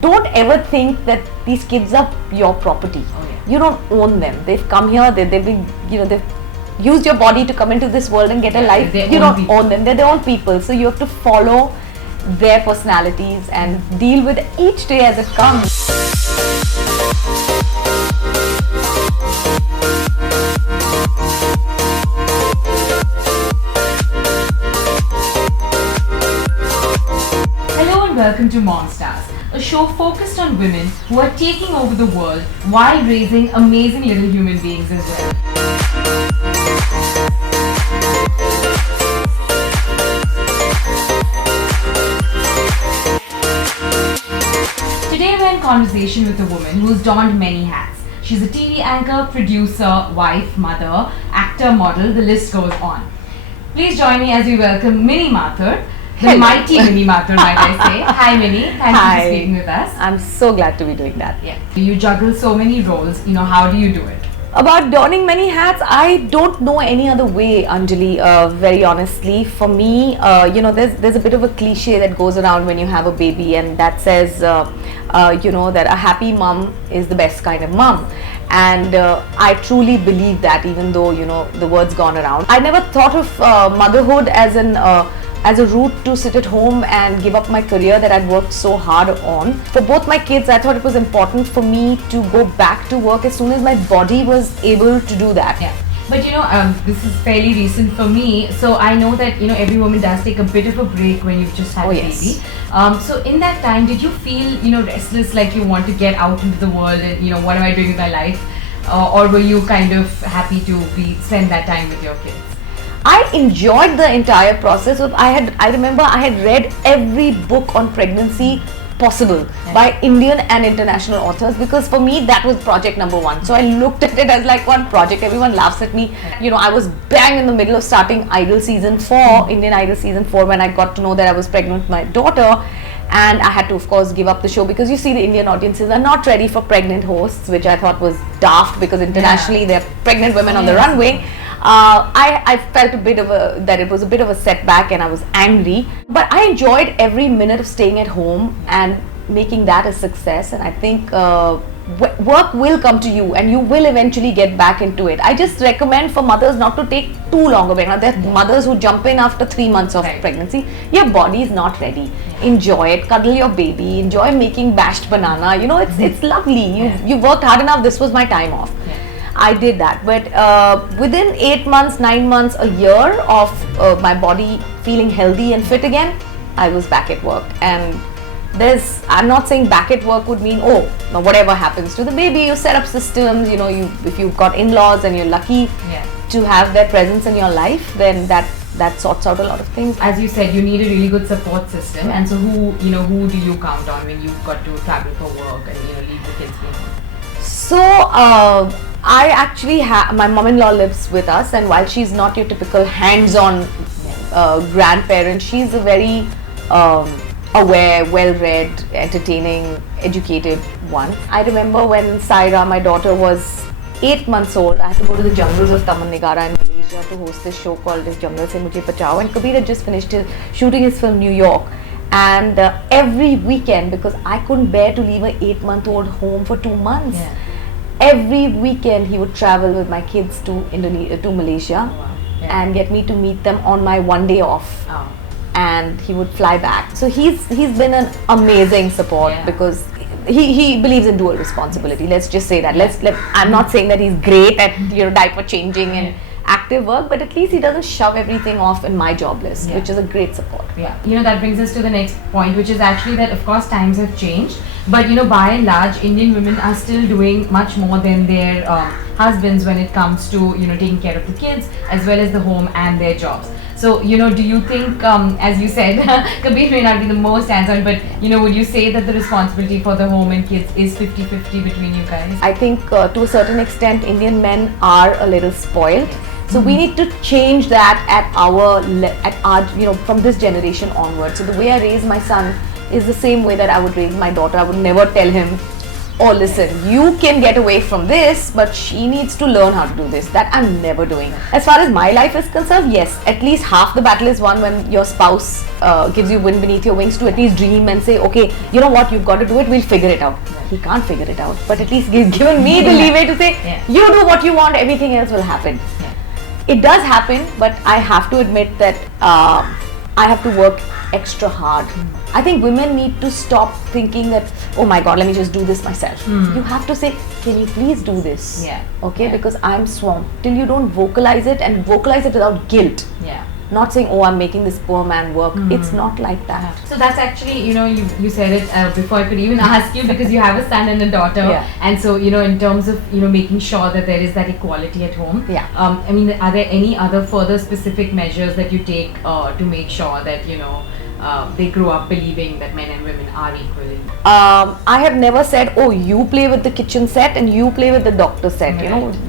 Don't ever think that these kids are your property. Oh, yeah. You don't own them. They've come here. They've been, they've used your body to come into this world and get a life. You don't own them. They're their own people. So you have to follow their personalities and deal with each day as it comes. Hello and welcome to Monsters, a show focused on women who are taking over the world while raising amazing little human beings as well. Today we're in conversation with a woman who's donned many hats. She's a TV anchor, producer, wife, mother, actor, model, the list goes on. Please join me as we welcome Mini Mathur. The mighty Mini Mathur, might I say. Hi Mini, thank you for speaking with us. I'm so glad to be doing that. Yeah. You juggle so many roles, how do you do it? About donning many hats, I don't know any other way, Anjali, very honestly. For me, there's a bit of a cliche that goes around when you have a baby, and that says, that a happy mom is the best kind of mom. And I truly believe that, even though, the word's gone around. I never thought of motherhood as a route to sit at home and give up my career that I'd worked so hard on. For both my kids, I thought it was important for me to go back to work as soon as my body was able to do that. Yeah. But this is fairly recent for me, so I know that every woman does take a bit of a break when you've just had a baby. So in that time, did you feel restless, like you want to get out into the world and what am I doing with my life, or were you kind of happy to spend that time with your kids? I enjoyed the entire process. I remember I had read every book on pregnancy possible by Indian and international authors, because for me that was project number one. So I looked at it as like one project. Everyone laughs at me. I was bang in the middle of starting Idol season 4, Indian Idol season 4, when I got to know that I was pregnant with my daughter. And I had to, of course, give up the show, because you see the Indian audiences are not ready for pregnant hosts, which I thought was daft, because internationally there are pregnant women on the runway. I felt that it was a bit of a setback, and I was angry. But I enjoyed every minute of staying at home and making that a success. And I think work will come to you, and you will eventually get back into it. I just recommend for mothers not to take too long a break. Now, there are mothers who jump in after 3 months of pregnancy. Your body is not ready. Enjoy it, cuddle your baby, enjoy making bashed banana. It's lovely. You worked hard enough. This was my time off. I did that, but within 8 months, 9 months, a year of my body feeling healthy and fit again, I was back at work. And I'm not saying back at work would mean, now whatever happens to the baby, you set up systems, if you've got in-laws and you're lucky to have their presence in your life, then that sorts out a lot of things. As you said, you need a really good support system, and so who do you count on when you've got to travel for work and leave the kids behind? So I actually my mom-in-law lives with us, and while she's not your typical hands-on grandparent, she's a very aware, well-read, entertaining, educated one. I remember when Saira, my daughter, was 8 months old, I had to go to the jungles of Taman Nigara in Malaysia to host this show called Jungle Se Mujhe Bachao, and Kabir had just finished shooting his film New York. And every weekend, because I couldn't bear to leave an 8-month-old home for 2 months, every weekend he would travel with my kids to Malaysia and get me to meet them on my one day off. And he would fly back. So he's been an amazing support, because he believes in dual responsibility. Let's just say that. I'm not saying that he's great at diaper changing and active work, but at least he doesn't shove everything off in my job list, which is a great support. That brings us to the next point, which is actually that of course times have changed, but by and large Indian women are still doing much more than their husbands when it comes to taking care of the kids as well as the home and their jobs. So do you think, as you said, Kabir may not be the most hands-on, but would you say that the responsibility for the home and kids is 50-50 between you guys? I think to a certain extent Indian men are a little spoilt. So we need to change that at our from this generation onwards. So the way I raise my son is the same way that I would raise my daughter. I would never tell him, oh listen, you can get away from this, but she needs to learn how to do this. That I'm never doing. As far as my life is concerned, yes, at least half the battle is won when your spouse gives you wind beneath your wings to at least dream and say, okay, you know what, you've got to do it, we'll figure it out. He can't figure it out, but at least he's given me the leeway to say, you do what you want, everything else will happen. It does happen, but I have to admit that I have to work extra hard. I think women need to stop thinking that, oh my god, let me just do this myself. You have to say, can you please do this? Okay, because I'm swamped. Till you don't vocalize it, and vocalize it without guilt. Not saying, oh, I'm making this poor man work. It's not like that. So that's actually, you said it before I could even ask you, because you have a son and a daughter. And so, in terms of, making sure that there is that equality at home. I mean, are there any other further specific measures that you take to make sure that, they grow up believing that men and women are equal? I have never said, oh, you play with the kitchen set and you play with the doctor set.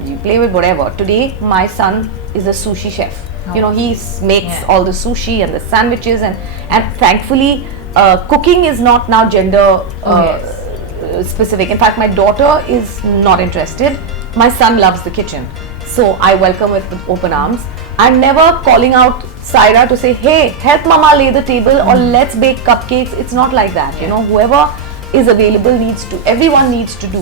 You play with whatever. Today, my son is a sushi chef. He makes all the sushi and the sandwiches, and thankfully cooking is not now gender specific. In fact, my daughter is not interested. My son loves the kitchen, so I welcome it with open arms. I'm never calling out Saira to say, hey, help mama lay the table, or let's bake cupcakes. It's not like that. Whoever is available everyone needs to do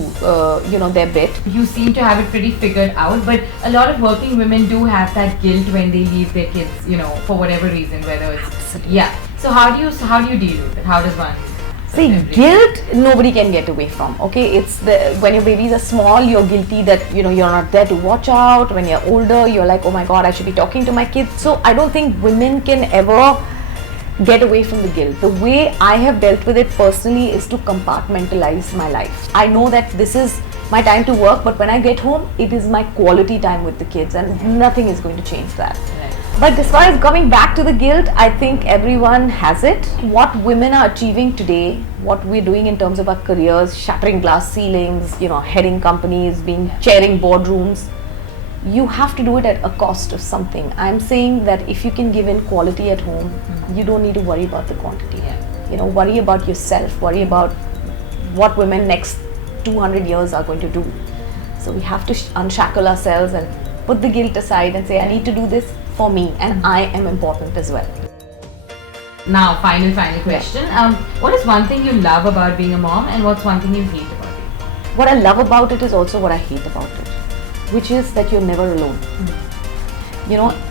their bit. You seem to have it pretty figured out, but a lot of working women do have that guilt when they leave their kids, for whatever reason, whether it's so how do you deal with it? How does one see guilt? Nobody can get away from. Okay, it's when your babies are small, you're guilty that you're not there to watch out. When you're older, you're like, oh my god, I should be talking to my kids. So I don't think women can ever get away from the guilt. The way I have dealt with it personally is to compartmentalize my life. I know that this is my time to work, but when I get home, it is my quality time with the kids, and nothing is going to change that. But as far as coming back to the guilt, I think everyone has it. What women are achieving today, what we're doing in terms of our careers, shattering glass ceilings, heading companies, chairing boardrooms, you have to do it at a cost of something. I'm saying that if you can give in quality at home, you don't need to worry about the quantity. Worry about yourself, worry about what women next 200 years are going to do. So we have to unshackle ourselves and put the guilt aside and say, I need to do this for me, and I am important as well. Now, final question. What is one thing you love about being a mom, and what's one thing you hate about it? What I love about it is also what I hate about it, which is that you're never alone.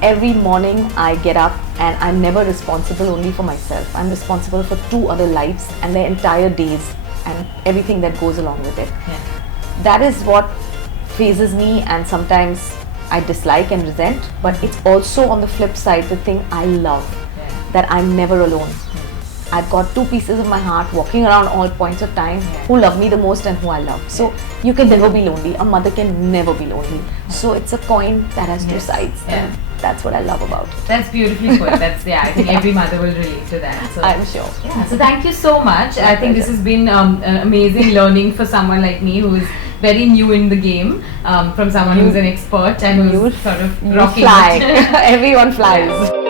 Every morning I get up and I'm never responsible only for myself. I'm responsible for 2 other lives and their entire days and everything that goes along with it. That is what phases me, and sometimes I dislike and resent, but it's also on the flip side the thing I love, that I'm never alone. I've got 2 pieces of my heart walking around all points of time who love me the most and who I love. So you can never be lonely. A mother can never be lonely. So it's a coin that has 2 sides. And that's what I love about it. That's beautifully put. I think every mother will relate to that. So, I'm sure. So thank you so much. I think this has been an amazing learning for someone like me who is very new in the game, from someone who's an expert and who's sort of rocking fly. Everyone flies.